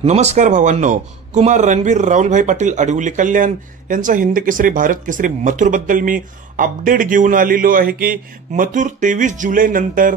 नमस्कार भावांनो, कुमार रणवीर राहुलभाई पाटील अडवली कल्याण यांचा हिंद केसरी भारत केसरी मथुर बद्दल मी अपडेट घेऊन आलेलो आहे की मथुर 23 जुलै नंतर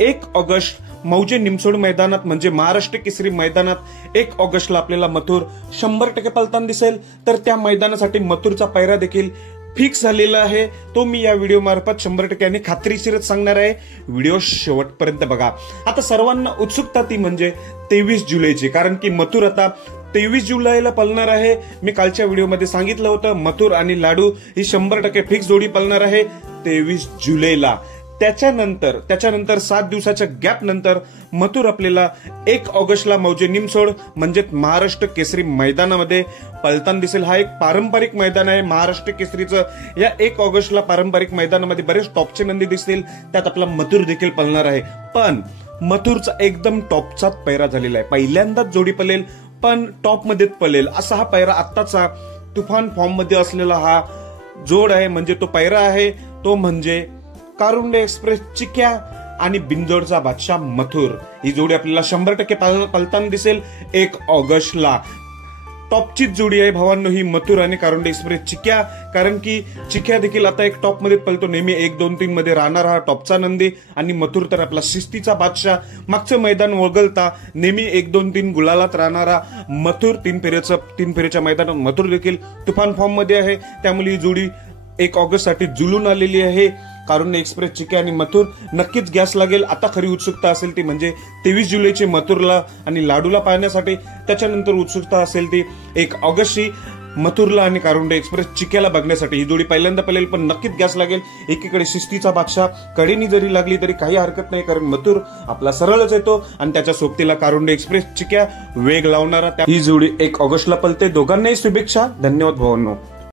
1 ऑगस्ट मौजे निमसोड मैदानात म्हणजे महाराष्ट्र केसरी मैदानात 1 ऑगस्टला आपल्याला मथुर 100% पळताना दिसेल। तर त्या मैदानासाठी मथुरचा पैरा देखील फिक्स झालेला आहे, तो मी या व्हिडिओ मार्फत 100% खात्रीशीरच सांगणार आहे। व्हिडिओ शेवटपर्यंत बघा। आता सर्वांना उत्सुकता ती म्हणजे 23 जुलैची, कारण की मथुर आता 23 जुलैला पळणार आहे। मी कालच्या व्हिडिओमध्ये सांगितलं होतं मथुर आणि लाडू ही 100% फिक्स जोडी पळणार आहे 23 जुलैला। त्याच्यानंतर 7 दिवसाच्या गॅप नंतर मथुर आपल्याला 1 ऑगस्टला मौजे निमसोड म्हणजे महाराष्ट्र केसरी मैदानामध्ये पळताना दिसेल। हा एक पारंपरिक मैदान आहे महाराष्ट्र केसरीचं। या 1 ऑगस्टला पारंपरिक मैदानामध्ये बरेच टॉपचे नंदी दिसतील, त्यात आपला मथुर देखील पळणार आहे। पण मथुरचा एकदम टॉपचाच पैरा झालेला आहे, पहिल्यांदाच जोडी पळेल पण टॉप मध्ये पळेल असा हा पैरा आत्ताचा तुफान फॉर्म मध्ये असलेला हा जोड आहे। म्हणजे तो पैरा आहे तो म्हणजे कारुंडे एक्सप्रेस चिक्या आणि बिंजोडचा बादशाह मथुर। ही जोडी आपल्याला 100% पळताना दिसेल 1 ऑगस्टला। टॉपचीच जोडी आहे भावांनो ही मथुर आणि कारुंडे एक्सप्रेस चिक्या, कारण की चिक्या देखील आता एक टॉप मध्ये पळतो, नेहमी 1, 2, 3 मध्ये राहणार हा टॉपचा नंदी। आणि मथुर तर आपला शिस्तीचा बादशाह, मागचं मैदान वगळता नेहमी 1, 2, 3 गुलालात राहणारा मथुर। 3 फेऱ्याच्या मैदानात मथुर देखील तुफान फॉर्म मध्ये आहे, त्यामुळे ही जोडी 1 ऑगस्ट साठी जुळून आलेली आहे। कारुंडे एक्सप्रेस चिक्या आणि मथुर नक्कीच गॅस लागेल। आता खरी उत्सुकता असेल ती म्हणजे 23 जुलैची मथुरला आणि लाडूला पाहण्यासाठी, त्याच्यानंतर उत्सुकता असेल ती 1 ऑगस्टची मथुरला आणि कारुंडे एक्सप्रेस चिक्याला बघण्यासाठी। ही जोडी पहिल्यांदा पळेल पण नक्कीच गॅस लागेल। एकीकडे शिस्तीचा बादशाह कडेनी जरी लागली तरी काही हरकत नाही, कारण मथुर आपला सरळच येतो आणि त्याच्या सोबतीला कारुंडे एक्सप्रेस चिक्या वेग लावणारा। ही जोडी 1 ऑगस्टला पळते। दोघांनाही शुभेच्छा। धन्यवाद भावांनो।